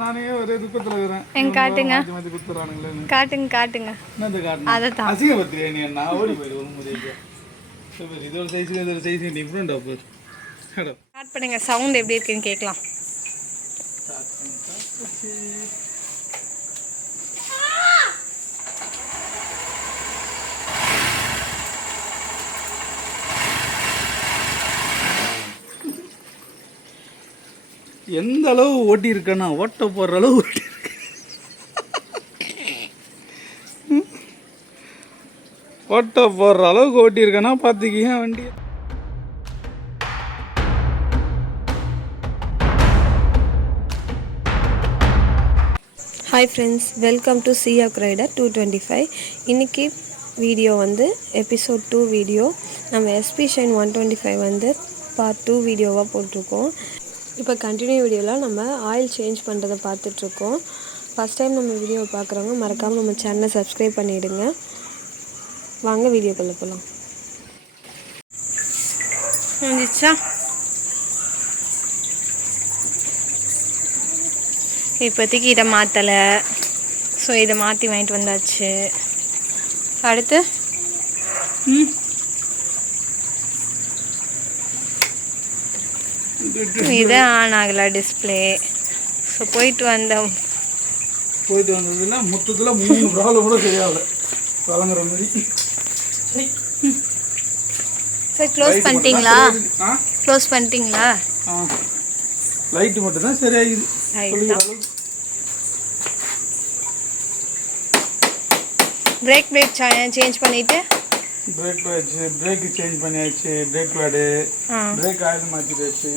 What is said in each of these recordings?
நானே ஒரே துக்கத்துல இருக்கிறேன். காட்டுங்க மாத்தி குத்துறானுங்களே. காட்டுங்க காட்டுங்க. என்னது காட்டுங்க? அதான் அசிங்கப்படுத்துறியா நீ? நான் ஓடி போயிடு ஒரு முறைக்கு. சரி இதோட சைஸ்க்கு இதோட சைஸ் டிஃப்ரெண்ட் ஆஃப். ஸ்டார்ட் பண்ணுங்க. சவுண்ட் எப்படி இருக்குன்னு கேட்கலாம். எந்த அளவு ஓட்டி இருக்கேன்னா ஓட்ட போடுற அளவு ஓட்டி இருக்கு. ஓட்ட போடுற அளவுக்கு ஓட்டி இருக்கேன்னா பார்த்துக்கிங்க வண்டி. ஹாய் ஃப்ரெண்ட்ஸ், வெல்கம் டு சியாக் ரைடர் 225. இன்றைக்கி வீடியோ வந்து எபிசோட் 2 வீடியோ. நம்ம எஸ்பி ஷைன் 125 வந்து பார்ட் 2 வீடியோவாக போட்டிருக்கோம். இப்போ கண்டினியூ வீடியோவில் நம்ம ஆயில் சேஞ்ச் பண்ணுறதை பார்த்துட்ருக்கோம். ஃபஸ்ட் டைம் நம்ம வீடியோவை பார்க்குறவங்க மறக்காமல் நம்ம சேனலை சப்ஸ்கிரைப் பண்ணிவிடுங்க. வாங்க வீடியோக்குள்ளே போகலாம். வந்துச்சா? இப்போதைக்கு இதை மாற்றலை. ஸோ இதை மாற்றி வாங்கிட்டு வந்தாச்சு. அடுத்து இது ஆன் ஆகலை டிஸ்பிளே. ஸோ போயிட்டு வந்ததுன்னா மொத்தத்தில் 3 ப்ராப்ளம் கூட தெரியாது வழங்குற மாதிரி. சரி க்ளோஸ் பண்ணிட்டீங்களா? க்ளோஸ் பண்ணிட்டீங்களா? லைட்டு மட்டும் தான் சரியாகுது. பிரேக் சேஞ்ச் பண்ணிவிட்டு பிரேக் சேஞ்ச் பண்ணியாச்சு. பிரேக் பேடு, பிரேக் ஆயில் மாற்றிட்டாச்சு.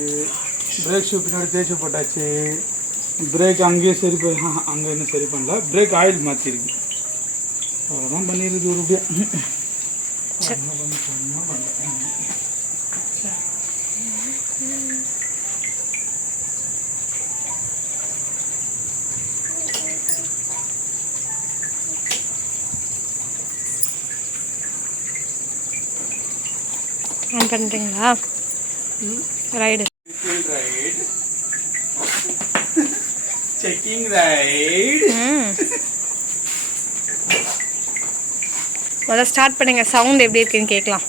பிரேக் ஷூ பின்னாடி தேய்ச்சி போட்டாச்சு. பிரேக் அங்கேயே சரி அங்கே இன்னும் சரி பண்ணல. பிரேக் ஆயில் மாற்றிருக்கு. அவ்வளோதான் பண்ணிடுது. ஒரு ரூபாய் ஆன் பண்ணுறீங்களா? Ride checking ride. முதல்ல ஸ்டார்ட் பண்ணுங்க. சவுண்ட் எப்படி இருக்குன்னு கேட்கலாம்.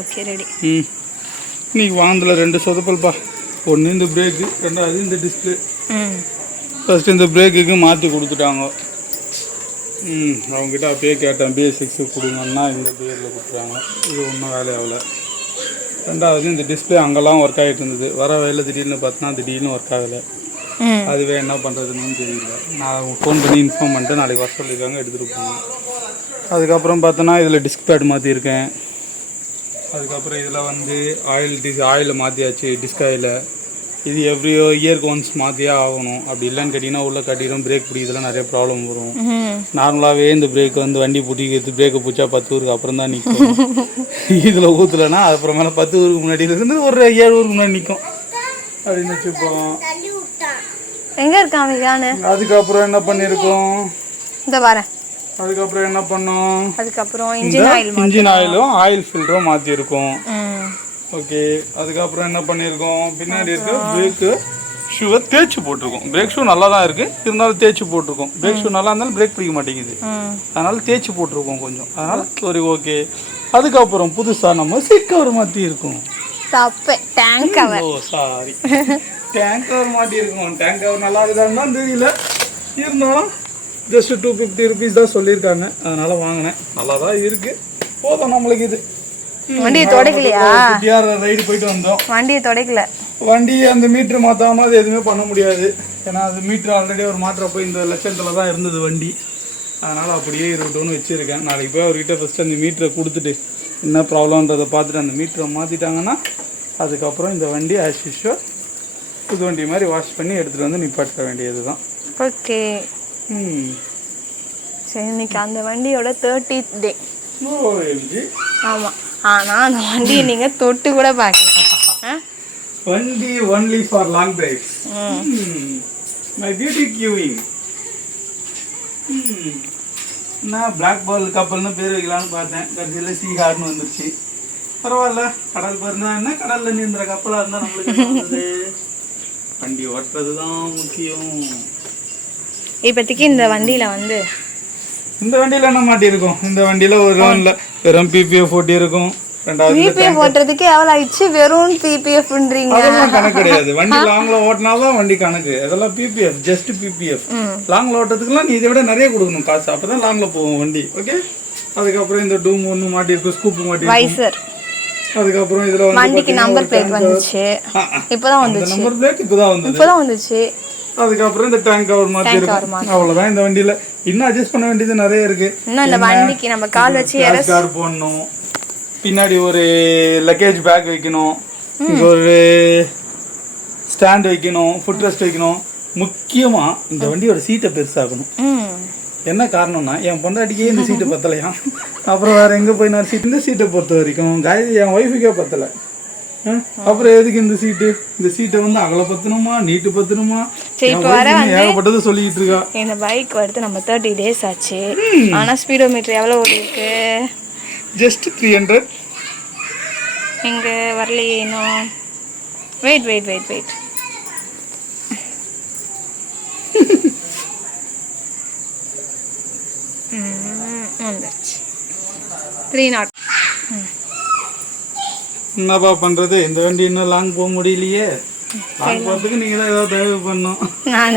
Okay ready. இன்னைக்கு வாங்கல 2 சொதப்பல்ப்பா. ஒன்று இந்த பிரேக்கு, ரெண்டாவது இந்த டிஸ்பிளே. ஃபஸ்ட்டு இந்த பிரேக்குக்கு மாற்றி கொடுத்துட்டாங்க. அவங்ககிட்ட அப்பயே கேட்டேன் BS6 கொடுங்கன்னா இந்த பியரில் கொடுத்துட்டாங்க. இது ஒன்றும் வேலையாகலை. ரெண்டாவது இந்த டிஸ்பிளே அங்கெல்லாம் ஒர்க் ஆகிட்டு இருந்தது. வர வேலை திடீர்னு பார்த்தோன்னா திடீர்னு ஒர்க் ஆகலை. அதுவே என்ன பண்ணுறதுன்னு தெரியல. நான் ஃபோன் பண்ணி இன்ஃபார்ம் பண்ணிட்டு நாளைக்கு வர சொல்லியிருக்காங்க, எடுத்துகிட்டு போகணும். அதுக்கப்புறம் பார்த்தோன்னா இதில் டிஸ்க் பேட் மாற்றிருக்கேன். அதுக்கப்புறம் இதில் வந்து ஆயிலை மாற்றியாச்சு. டிஸ்க் ஆயிலை இது எவ்ரி இயருக்கு ஒன்ஸ் மாற்றியே ஆகணும். அப்படி இல்லைன்னு கேட்டிங்கன்னா உள்ளே கட்டிடும். பிரேக் பிடிக்கிறதுலாம் நிறைய ப்ராப்ளம் வரும். நார்மலாகவே இந்த பிரேக் வந்து வண்டி பிடிக்கிறது பிரேக்கை பிடிச்சா 10 ஊருக்கு அப்புறம் தான் நிற்கும். இதில் ஊற்றலைன்னா அப்புறமேல 10 ஊருக்கு முன்னாடி இருந்து ஒரு 7 ஊருக்கு முன்னாடி நிற்கும் அப்படின்னு வச்சுப்போம். எங்கே இருக்காங்க? அதுக்கப்புறம் என்ன பண்ணியிருக்கோம்? இந்த வரேன். அதுக்கப்புறம் என்ன பண்ணோம்? அதுக்கப்புறம் இன்ஜின் ஆயிலும் ஆயில் ஃபில்டரும் மாற்றிருக்கோம். ஓகே. அதுக்கப்புறம் என்ன பண்ணியிருக்கோம்? பின்னாடி இருக்க பிரேக்கு ஷூவை தேய்ச்சி போட்டிருக்கோம். பிரேக் ஷூ நல்லா தான் இருக்குது, இருந்தாலும் தேய்ச்சி போட்டிருக்கோம். பிரேக் ஷூ நல்லா இருந்தாலும் பிரேக் பிடிக்க மாட்டேங்குது. அதனால் தேய்ச்சி போட்டிருக்கோம் கொஞ்சம். அதனால் சரி ஓகே. அதுக்கப்புறம் புதுசாக நம்ம சீட் கவர் மாற்றிருக்கோம். Tank cover. Oh sorry, tank cover மாட்டியிருக்கோம். டேங்க் கவர் நல்லா இருக்குதான்னு தான் தெரியல, இருந்தாலும் ஜஸ்ட் 250 ருபீஸ் தான் சொல்லியிருக்காங்க, அதனால வாங்கினேன். நல்லா தான் இருக்குது, போதும் நம்மளுக்கு இது. வண்டியை துடைக்கலையா? ரைடு போயிட்டு வந்தோம், வண்டியை துடைக்கல. வண்டி அந்த மீட்ரு மாற்றாமல் அது எதுவுமே பண்ண முடியாது. ஏன்னா அது மீட்ரு ஆல்ரெடி ஒரு மாற்ற போய் இந்த லட்சத்தில் தான் இருந்தது வண்டி, அதனால் அப்படியே இருக்கட்டும்னு வச்சுருக்கேன். நாளைக்கு போய் அவர்கிட்ட ஃபஸ்ட்டு அந்த மீட்டரை கொடுத்துட்டு என்ன ப்ராப்ளம்ன்றதை பார்த்துட்டு அந்த மீட்டரை மாற்றிட்டாங்கன்னா அதுக்கப்புறம் இந்த வண்டி ஆஸ் யூஷுவல் புது வண்டி மாதிரி வாஷ் பண்ணி எடுத்துகிட்டு வந்து நிப்பாட்ட வேண்டியது தான். ஓகே, சரி. இன்னைக்கு அந்த வண்டியோட 30th டே. ஆமாம், ஆனால் அந்த வண்டியை நீங்கள் தொட்டு கூட பார்க்கல. வண்டி only for long drives. My beauty queuing. நான் பிளாக் பால் கப்பல்னு பேர் வைக்கலான்னு பார்த்தேன், கடைசியில் சீ ஹார்ட்னு வந்துருச்சு. பரவாயில்ல, கடல் இருந்தா என்ன, கடலில் நீந்துற கப்பலாக இருந்தால் நம்மளுக்கு வண்டி ஓட்டுறது தான் முக்கியம். இப்போதைக்கு இந்த வண்டியில் வந்து இந்த வண்டியில் என்ன மாட்டியிருக்கும், இந்த வண்டியில் ஒரு ரவுண்டில் வெறும் பிபிஎஃப் ஓட்டி இருக்கும். பிபிஎஃப் ஓட்டுறதுக்கு எவ்வளோ ஆயிடுச்சு, வெறும் பிபிஎஃப்ன்றீங்க. அதெல்லாம் கணக்கு கிடையாது, வண்டி லாங்கில் ஓட்டினாதான் வண்டி கணக்கு. அதெல்லாம் பிபிஎஃப், ஜஸ்ட் பிபிஎஃப். லாங்கில் ஓட்டுறதுக்குலாம் நீ இதை விட நிறைய கொடுக்கணும் காசு, அப்போ தான் லாங்கில் போகும் வண்டி. ஓகே, அதுக்கப்புறம் இந்த டூம் ஒன்று மாட்டியிருக்கும், ஸ்கூப்பு மாட்டியிருக்கும். அதுக்கப்புறம் இதுல வந்து வண்டிக்கு நம்பர் பிளேட் வந்துச்சு, இப்போதான் வந்துச்சு. நம்பர் பிளேட் இப்போதான் வந்துச்சு. அதுக்கப்புறம் இந்த டேங்க் கவர் மாத்தி இருக்கும், அவ்வளவுதான். இந்த வண்டியில இன்னும் அட்ஜஸ்ட் பண்ண வேண்டியது நிறைய இருக்கு. இன்னும் இந்த வண்டிக்கு நம்ம கால் வச்சு கார் போடணும், பின்னாடி ஒரு லக்கேஜ் பேக் வைக்கணும், இங்க ஒரு ஸ்டாண்ட் வைக்கணும், ஃபுட் ரெஸ்ட் வைக்கணும். முக்கியமா இந்த வண்டியோட சீட்டை பெருசாகணும். என்ன காரணம்னா என் பொண்டாட்டிக்கே இந்த சீட்டை பத்தலையா, அப்புறம் வேற எங்கே போய் நான் சீட். இந்த சீட்டை பொறுத்த வரைக்கும் என் ஒய்ஃபுக்கே பத்தலை, அப்புறம் எதுக்கு இந்த சீட்டு? இந்த சீட்டை வந்து அகல பத்தணுமா, நீட்டு பத்தணுமா, ஏகப்பட்டது சொல்லிக்கிட்டு இருக்கா. இந்த பைக் எடுத்து நம்ம 30 days ஆச்சு, ஆனால் ஸ்பீடோமீட்டர் எவ்வளோ ஓடி இருக்கு? ஜஸ்ட் 300. இங்கே வரலையே இன்னும். வெயிட் வெயிட் வெயிட் வெயிட் வந்துருச்சு 300. என்னப்பா பண்ணுறது, இந்த வண்டி இன்னும் லாங் போக முடியலையே. லாங் போகிறதுக்கு நீங்கள் தான் ஏதாவது தயவு பண்ணணும். நான்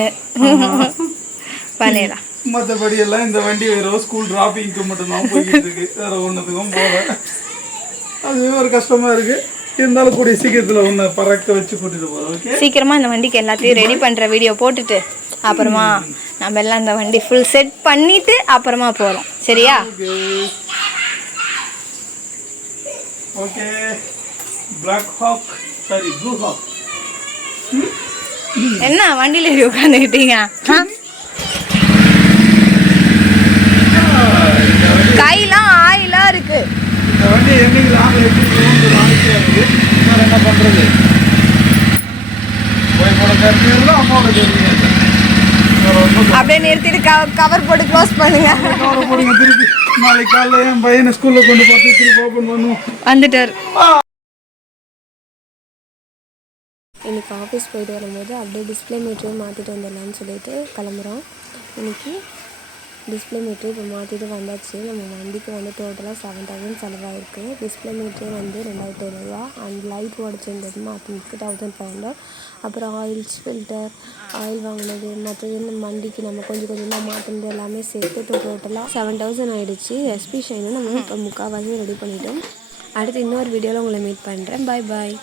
பண்ணிடலாம். மற்றபடி எல்லாம் இந்த வண்டி வெறும் ஸ்கூல் டிராப்பிங்க்கு மட்டும்தான் போய்கிட்டு இருக்கு, வேற ஒன்றுத்துக்கும் போகல. அதுவே ஒரு கஷ்டமாக இருக்குது. இருந்தாலும் கூடிய சீக்கிரத்தில் ஒன்று பறக்க வச்சு கூட்டிகிட்டு போகிறோம். ஓகே, சீக்கிரமாக இந்த வண்டிக்கு எல்லாத்தையும் ரெடி பண்ணுற வீடியோ போட்டுட்டு அப்புறமா நம்ம எல்லாம் இந்த வண்டி ஃபுல் செட் பண்ணிட்டு அப்புறமா போகிறோம், சரியா? Okay, black hawk, sorry blue hawk. என்ன வண்டியில் ஏறி உட்காந்துக்கிட்டீங்க? கையெல்லாம் ஆயிலாக இருக்கு. இந்த வண்டி என்னைக்கு லாங்கில் எப்படி என்ன பண்ணுறது, போய் போட தெரியும், அம்மாவோட தெரியும். அப்படியே நிறுத்திட்டு கவர் போட்டு க்ளோஸ் பண்ணுங்க. கவர் போடுங்க திருப்பி. நாளைக்கு காலைல என் பையனை ஸ்கூலில் கொண்டு போட்டு திருப்பி ஓப்பன் பண்ணுவோம். வந்துட்டார். இன்னைக்கு ஆஃபீஸ் போயிட்டு வரும்போது அப்படியே டிஸ்பிளே மீட்டரையும் மாற்றிட்டு வந்துடலான்னு சொல்லிட்டு கிளம்புறோம். இன்னைக்கு டிஸ்பிளே மீட்ரு இப்போ மாற்றிட்டு வந்தாச்சு. நம்ம வண்டிக்கு வந்து டோட்டலாக 7000 செலவாயிருக்கு. டிஸ்பிளே மீட்ரு வந்து 2500 ரூபா, அண்ட் லைட் உடச்சிருந்தது மாற்றினதுக்கு 1500. அப்புறம் ஆயில்ஸ் ஃபில்டர், ஆயில் வாங்கினது, மற்றது இந்த வண்டிக்கு நம்ம கொஞ்சம் கொஞ்சமாக மாற்றினது எல்லாமே சேர்த்து டோட்டலாக 7000 ஆகிடுச்சு. எஸ்பி ஷைனும் நம்ம இப்போ முக்கால்வாசி ரெடி பண்ணிட்டோம். அடுத்து இன்னொரு வீடியோவில் உங்களை மீட் பண்ணுறேன். பாய் பாய்.